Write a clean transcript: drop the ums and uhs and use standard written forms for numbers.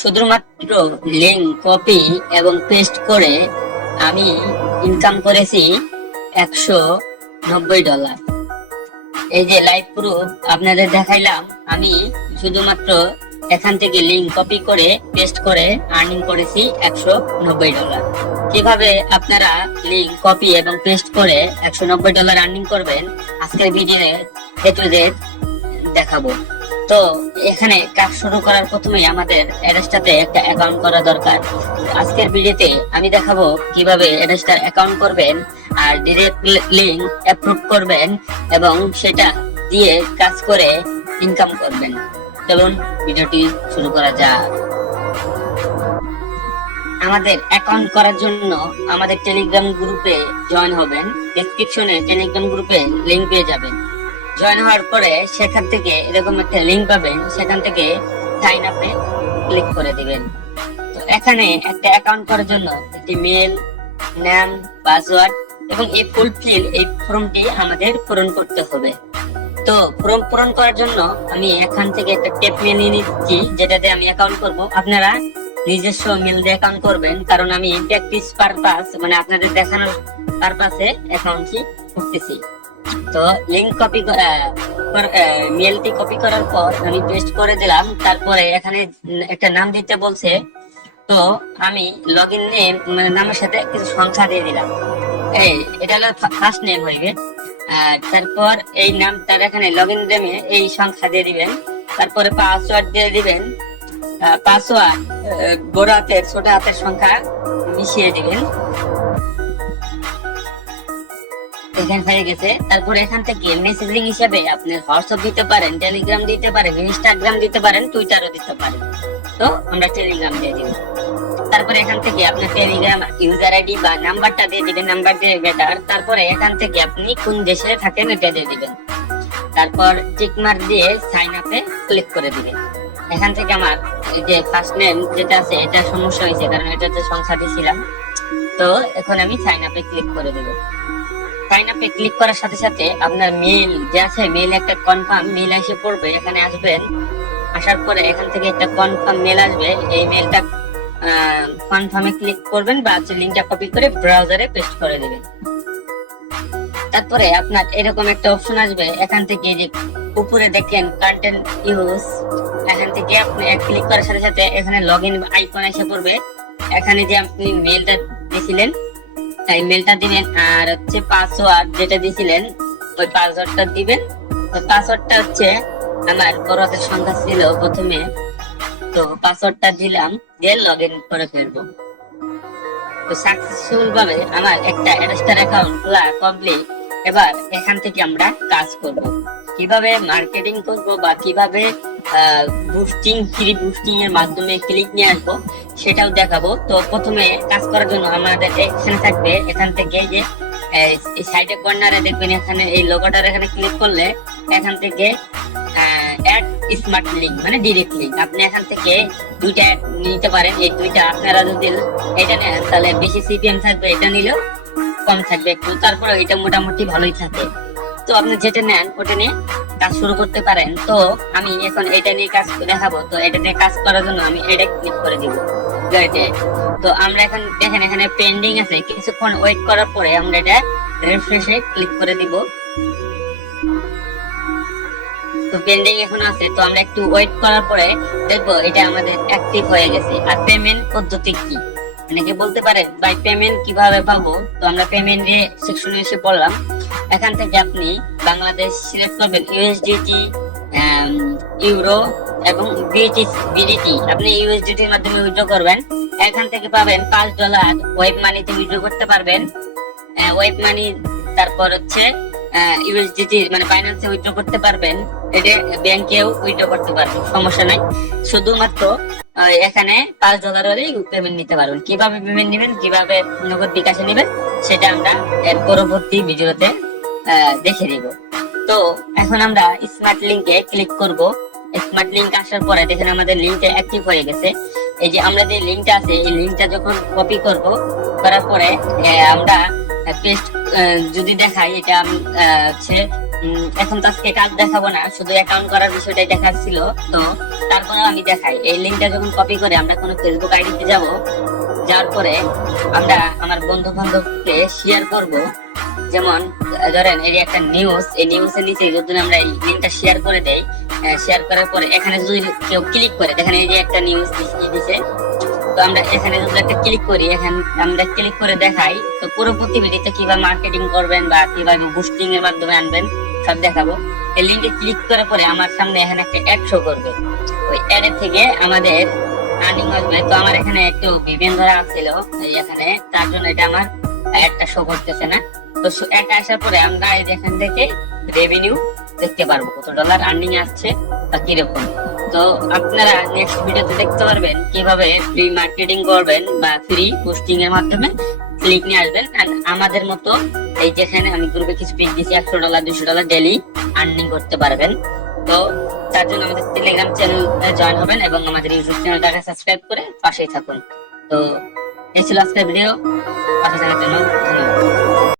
শুধুমাত্র link copy এবং paste করে আমি ইনকাম করেছি $190। এই যে লাইভ প্রুফ আপনাদের দেখাইলাম। আমি শুধুমাত্র এখান থেকে লিঙ্ক কপি করে পেস্ট করে আর্নিং করেছি $190। কিভাবে আপনারা লিঙ্ক কপি এবং পেস্ট করে $190 আর্নিং করবেন আজকের ভিডিওতে এ টু জেড দেখাবো। তো এখানে কাজ শুরু করার প্রথমেই আমাদের অ্যাড্রেসটাতে একটা অ্যাকাউন্ট করা দরকার। আজকের ভিডিওতে আমি দেখাবো কিভাবে অ্যাড্রেসটার অ্যাকাউন্ট করবেন আর ডিরেক্ট লিঙ্ক অ্যাপ্রুভ করবেন এবং সেটা দিয়ে কাজ করে ইনকাম করবেন। চলুন ভিডিওটি শুরু করা যাক। আমাদের অ্যাকাউন্ট করার জন্য আমাদের টেলিগ্রাম গ্রুপে জয়েন হবেন। ডেসক্রিপশনে টেলিগ্রাম গ্রুপে লিংক পেয়ে যাবেন। জয়েন হওয়ার পরে সেখান থেকে এরকম একটা লিংক পাবেন, সেখান থেকে সাইন আপে ক্লিক করে দিবেন। তো এখানে একটা অ্যাকাউন্ট করার জন্য একটি মেল, নাম, পাসওয়ার্ড এবং এই ফুলফিল এই ফর্মটি আমাদের পূরণ করতে হবে। তো ফর্ম পূরণ করার জন্য আমি এখান থেকে একটা টেপ নিয়ে নিচ্ছি, যেটাতে আমি অ্যাকাউন্ট করব। আপনারা নিজস্ব মেল দিয়ে অ্যাকাউন্ট করবেন, কারণ আমি প্র্যাকটিস পারপাস মানে আপনাদের দেখানোর পারপাসে অ্যাকাউন্টটি করতেছি। তো লিংক কপি মেলটি কপি করার পর আমি পেস্ট করে দিলাম। তারপরে এখানে একটা নাম দিতে বলছে, তো আমি লগইন নেম নামের সাথে কিছু সংখ্যা দিয়ে দিলাম। এটা হলো ফার্স্ট নেম হইবে। তারপর এই নামটার এখানে লগইন নেমে এই সংখ্যা দিয়ে দিবেন। তারপরে পাসওয়ার্ড দিয়ে দিবেন। পাসওয়ার্ড বড় হাতের ছোট হাতের সংখ্যা মিশিয়ে দিবেন। এখানে হয়ে গেছে। তারপর এখান থেকে মেসেজিং হিসেবে আপনি হোয়াটসঅ্যাপ দিতে পারেন, টেলিগ্রাম দিতে পারেন, ইনস্টাগ্রাম দিতে পারেন, টুইটারও দিতে পারেন। তো আমরা টেলিগ্রাম দিয়ে দিব। তারপরে এখান থেকে আপনি টেলিগ্রাম ইউজার আইডি বা নাম্বারটা দিয়ে দিবেন, নাম্বার দিয়ে বেটার। তারপরে এখান থেকে আপনি কোন দেশে থাকেন এটা দিয়ে দিবেন। তারপর টিক মার্ক দিয়ে সাইন আপে ক্লিক করে দিবেন। এখান থেকে আমার এই যে ফার্স্ট নেম যেটা আছে এটা সমস্যা হয়েছে, কারণ এটাতে সংখ্যা দিয়েছিলাম। তো এখন আমি সাইন আপে ক্লিক করে দেব। সাইন আপে ক্লিক করার সাথে সাথে আপনার মেইল যে আছে, মেইল একটা কনফার্ম মেইল এসে পড়বে। এখানে আসবেন, আসার পরে এখান থেকে একটা কনফার্ম মেইল আসবে। এই মেইলটা কনফার্মে ক্লিক করবেন বা লিংকটা কপি করে ব্রাউজারে পেস্ট করে দিবেন। তারপরে আপনার এরকম একটা অপশন আসবে। এখান থেকে যে উপরে দেখেন কন্টেন্ট ইউজ, এখান থেকে আপনি ক্লিক করার সাথে সাথে এখানে লগইন আইকন এসে পড়বে। এখানে যে আপনি মেইলটা দিয়েছিলেন এই মেলটা দিবেন, আর হচ্ছে পাসওয়ার্ড যেটা দিয়েছিলেন ওই পাসওয়ার্ডটা দিবেন। তো পাসওয়ার্ডটা হচ্ছে আমার বড় হাতের সংখ্যা ছিল প্রথমে, তো পাসওয়ার্ডটা দিলাম, দিয়ে লগইন করে ফেলবো। তো সাকসেসফুল ভাবে আমার একটা অ্যাডস্টার অ্যাকাউন্ট খোলা কমপ্লিট। এবার এখান থেকে আমরা কাজ করব, কিভাবে মার্কেটিং করব বা কিভাবে বুস্টিং, ফ্রি বুস্টিং এর মাধ্যমে ক্লিক নিয়ে আসবো সেটাও দেখাবো। তো প্রথমে কাজ করার জন্য আমাদের এখানে থাকবে, এখান থেকে যে এই সাইডে কর্নারে দেখবেন এখানে এই লোগোটার এখানে ক্লিক করলে এখান থেকে অ্যাড স্মার্ট লিংক মানে ডিরেক্ট লিংক, আপনি এখান থেকে দুইটা নিতে পারেন। এই দুইটা আপনারা যদি এটা নেন তাহলে বেশি সিপিএম থাকবে, এটা নিলেও কম থাকবে একটু, তারপরে এটা মোটামুটি ভালোই থাকে। তো আপনি যেটা নেন ওটা নিয়ে কাজ শুরু করতে পারেন। তো আমি এখন এটা নিয়ে কাজ দেখাবো। তো এটা নিয়ে কাজ করার জন্য আমি এটা ক্লিক করে দিব। তো আমরা এখন দেখেন এখানে পেন্ডিং আছে, কিছুক্ষণ ওয়েট করার পরে আমরা এটা রিফ্রেশে ক্লিক করে দিব। তো পেন্ডিং এখন আছে, তো আমরা একটু ওয়েট করার পরে দেখবো এটা আমাদের অ্যাক্টিভ হয়ে গেছে। আর পেমেন্ট পদ্ধতি কি অনেকে বলতে পারে ভাই পেমেন্ট কিভাবে পাবো। তো আমরা পেমেন্ট এর সেকশনে এসে পড়লাম। এখান থেকে আপনি বাংলাদেশ সিলেক্ট করবেন, ইউএসডিটি, ইউরো এবং বিডিটি। আপনি ইউএসডিটি এর মাধ্যমে উইথড্র করবেন। এখান থেকে পাবেন $5 ওয়েব মানিতে উইথড্র করতে পারবেন। ওয়েব মানি, তারপর হচ্ছে ইউএসডিটি মানে ফাইন্যান্সে উইথড্র করতে পারবেন। এটা ব্যাংকেও উইথড্র করতে পারবেন, সমস্যা নাই। শুধুমাত্র এখানে $5 হলেই পেমেন্ট নিতে পারবেন। কিভাবে পেমেন্ট নেবেন, কিভাবে নগদ বিকাশে নেবেন সেটা আমরা এর পরবর্তী ভিডিওতে দেখে দিব। তো এখন আমরা স্মার্ট লিংকে ক্লিক করব। স্মার্ট লিংক আসার পরে দেখেন আমাদের লিংকটা অ্যাক্টিভ হয়ে গেছে। এই যে আমরা যে লিংকটা আছে এই লিংকটা যখন কপি করব, করার পরে আমরা পেস্ট যদি দেখাই, এটা হচ্ছে এখন তো আজকে কাজ দেখাবো না, শুধু অ্যাকাউন্ট করার বিষয়টাই দেখাচ্ছিল। তো তারপরে আমি দেখাই, এই লিঙ্কটা যখন কপি করে আমরা কোনো ফেসবুক আইডিতে যাব, যাওয়ার পরে আমরা আমার বন্ধু বান্ধবকে শেয়ার করব। যেমন ধরেন এই যে একটা নিউজ, এই নিউজের নিচে যদি আমরা এই লিঙ্কটা শেয়ার করে দেই, শেয়ার করার পরে এখানে যদি কেউ ক্লিক করে, দেখেন এই যে একটা নিউজ দিছে, তো আমরা এখানে যদি একটা ক্লিক করি, এখানে আমরা ক্লিক করে দেখাই, তো পুরো প্রতিবেদনটা কিভাবে মার্কেটিং করবেন বা কিভাবে বুস্টিং এর মাধ্যমে আনবেন সব দেখাবো। এই লিঙ্কে ক্লিক করার পরে আমার সামনে এখানে একটা অ্যাড শো করবে, ওই অ্যাডের থেকে আমাদের আর্নিং আসবে। তো আমার এখানে একটু বিভিন্ন ধরা আসছিল এখানে, তার জন্য এটা আমার একটা শো করতেছে না। তো এটা আসার পরে আমরা এই এখান থেকে রেভিনিউ দেখতে পারবো, কত ডলার আর্নিং আসছে বা কিরকম। তো আপনারা নেক্সট ভিডিওতে দেখতে পারবেন কিভাবে ফ্রি মার্কেটিং করবেন বা ফ্রি পোস্টিং এর মাধ্যমে ক্লিক নিয়ে আসবেন। আর আমাদের মতো এই যেখানে আমি গ্রুপে কিছু পিক দিচ্ছি, $100 $200 ডেলি আর্নিং করতে পারবেন। তো তার জন্য আমাদের টেলিগ্রাম চ্যানেলে জয়েন হবেন এবং আমাদের ইউটিউব চ্যানেলটাকে সাবস্ক্রাইব করে পাশেই থাকুন। তো এই ছিল আজকের ভিডিও, পাশে থাকার জন্য ধন্যবাদ।